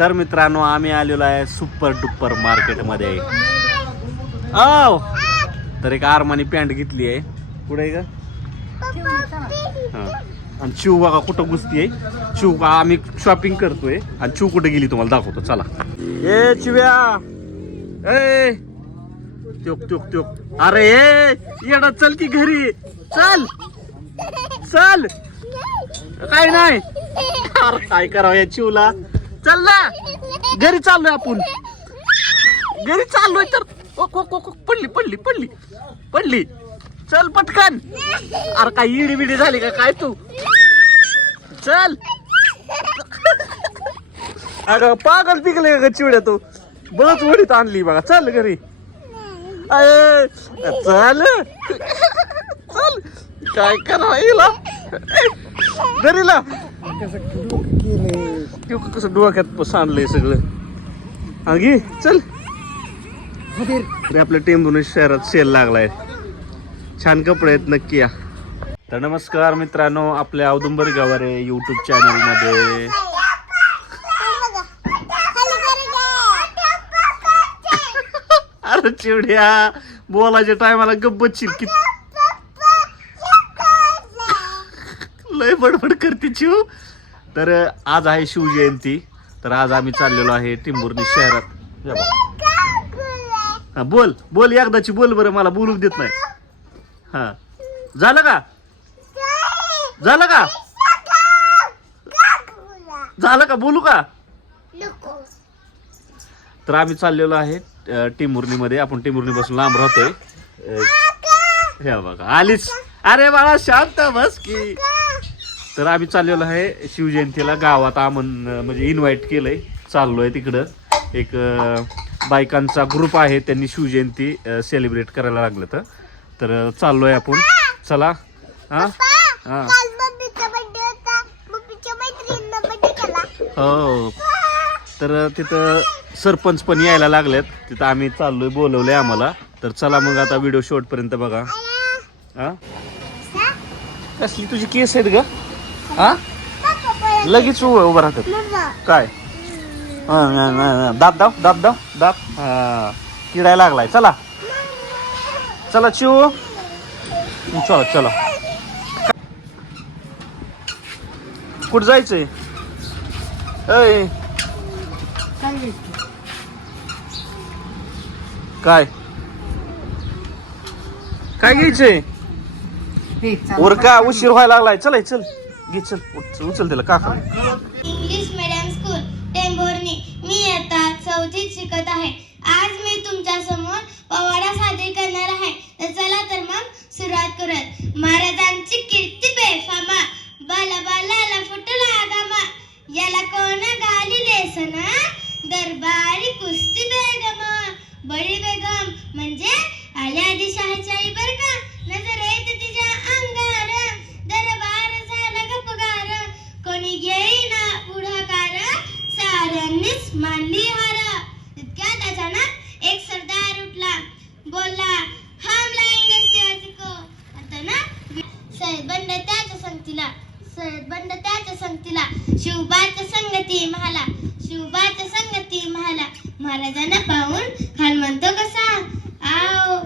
तर मित्रांनो आम्ही आलेलो आहे सुपर डुपर मार्केटमध्ये. आव! तर एक आरमानी पॅन्ट घेतली आहे. कुठे आहे का आणि चिव बघा कुठं घुसतीये. आहे चिव का आम्ही शॉपिंग करतोय. आणि चिव कुठे गेली तुम्हाला दाखवतो. चला. ए चिव्या! ए! त्योक त्योक त्योक. अरे ए! येडा चल की घरी. चल. चल. काय नाही? अरे काय करावं या चिवला चल ना. घरी चाललोय आपण. घरी चाललोय तर ओ, को, को, को, पडली पडली पडली. पडली. चल पटकन. अरे काय इडी बिडी झाली का? काय तू? चल. अगं पागल पिकले का चिवड्या तू. बस वडीत आणली बघा. चल घरी. अय चल. चल. काय करा घरीला तू कसं डोक्यात सांडलंय सगळं. घे चल. अरे आपल्या टेंबून शहरात सेल लागलाय. छान कपडे आहेत नक्की या. तर नमस्कार मित्रांनो आपल्या औदुंबर गावारे युट्यूब चॅनलमध्ये अरे चिवड्या बोलायच्या टायमाला गब्बत की लय बडबड करते चिव. तर आज आहे शिवजयंती. तर आज आम्ही चाललेलो आहे टिंबुर्णी शहरात. या बघा. हा बोल बोल एकदाची बोल बरं मला बोलू देत नाही. हा. झालं का? झालं का? झालं का? बोलू का? तर आम्ही चाललेलो आहे अ, टिंबुर्णीमध्ये. आपण टिंबुर्णीपासून लांब राहतोय. हे बघा. आलीच. अरे बाळा शांत बस की. तर आम्ही चाललेलो आहे शिवजयंतीला गावात. आमन म्हणजे इन्व्हाइट केलंय. चाललोय तिकडं. एक बायकांचा ग्रुप आहे. त्यांनी शिवजयंती सेलिब्रेट करायला लागलं तर तर अ, चाललोय आपण. चला. हा? हा. हो. तर तिथं सरपंच पण यायला लागलेत. तिथं आम्ही चाललोय बोलवलंय आम्हाला. तर चला मग आता व्हिडिओ शेवटपर्यंत बघा. हा? कसली? तुझी केस आहेत ग. हा? लगेच उभं उभं राहतात. काय? हा, ना, ना, ना. दाब दाब दाब दाब दाब. हा. किडायला लागलाय. चला. चला चिव चला चला. कुठं जायचंय? अय काय? काय घ्यायचंय? वर का उशीर व्हायला लागलाय. चल चल. घे चल उच- उचल त्याला इंग्लिश मीडियम स्कूल टेंभुर्णी. मी आता चौथीत शिकत आहे. आज मी तुमच्यासमोर पवाडा सादर करणार आहे. तर चला तर मग सुरुवात करूयात. महाराजांची कीर्ती बेफामा बाला बाला फुटला आगामा याला कोण गाली देसना? दरबारी कुस्ती बेगम. बडी बेगम म्हणजे आल्या आदिशाहीची आई बर का नजर येते तिच्या अंगार दरबार झाला गपगार कोणी घेईना पुढाकार साऱ्यांनीच मानली हार तितक्यात अचानक एक सरदार उठला बोलला हम लाएंगे शिवाजी को आता ना सय्यद बंड त्याच्या संगतीला. बंड त्याच्या संगतीला. शिवबाच्या संगती महाला शिवबाच्या संगती महाला महाराजांना पाहून खान म्हणतो कसा? आओ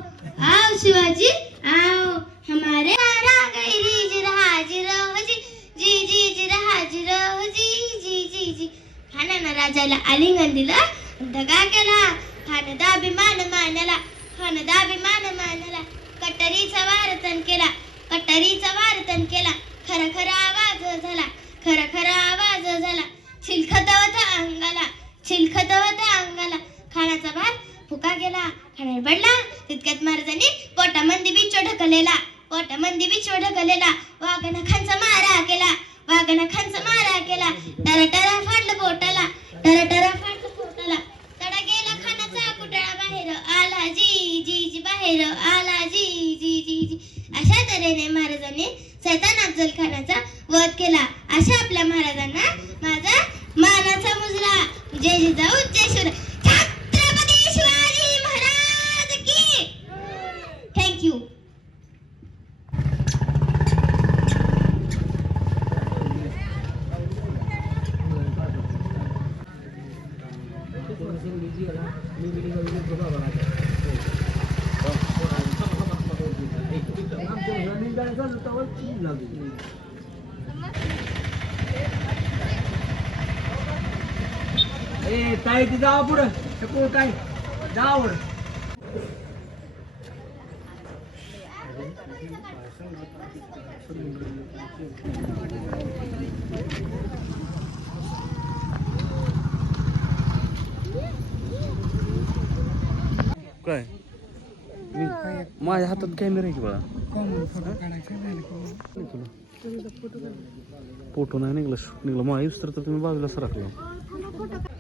आओ शिवाजी आओ. हमारे नारा गई जी रहा जी रहो जी. जी जी जी रहा जी रहो जी जी जी जी. खानानं राजाला आलिंगन दिलं दगा केला. खान दाभिमान मानला खान दाभिमान मानला. कटरीचा वारतन केला कटरीचा वारतन केला. खर खर आवाज झाला खर खरा आवाज झाला. चिलखत होता अंगाला चिलखत होता अंगाला. खाण्याचा भात फुका गेला खाण्यात पडला. तितक्यात महाराजांनी पोटामंदी बिचो ढकलेला पोटामंदी बिचो ढकलेला वाघनखांचा मारा केला वाघनखांचा मारा केला. टरा टरा फाडलं पोटाला टरा टरा फाडलं पोटाला तडा गेला खानाचा कुटळा बाहेर आला जी जी जी बाहेर आला जी जी जी जी अशा तऱ्हेने महाराजांनी सैतान अफजल खानाचा वध केला. अशा आपल्या महाराजांना माझा मानाचा मुजरा. जय जिजाऊ जय शिवराय छत्रपती शिवाजी महाराज की थँक्यू ए ताई ती जावा पुढं. शकू ताई जावा पुढं. काय? माझ्या हातात कॅमेरा आहे की बघा फोटो नाही निघला शूट निघला. माझ्या तर तुम्ही बाजूला सरकला.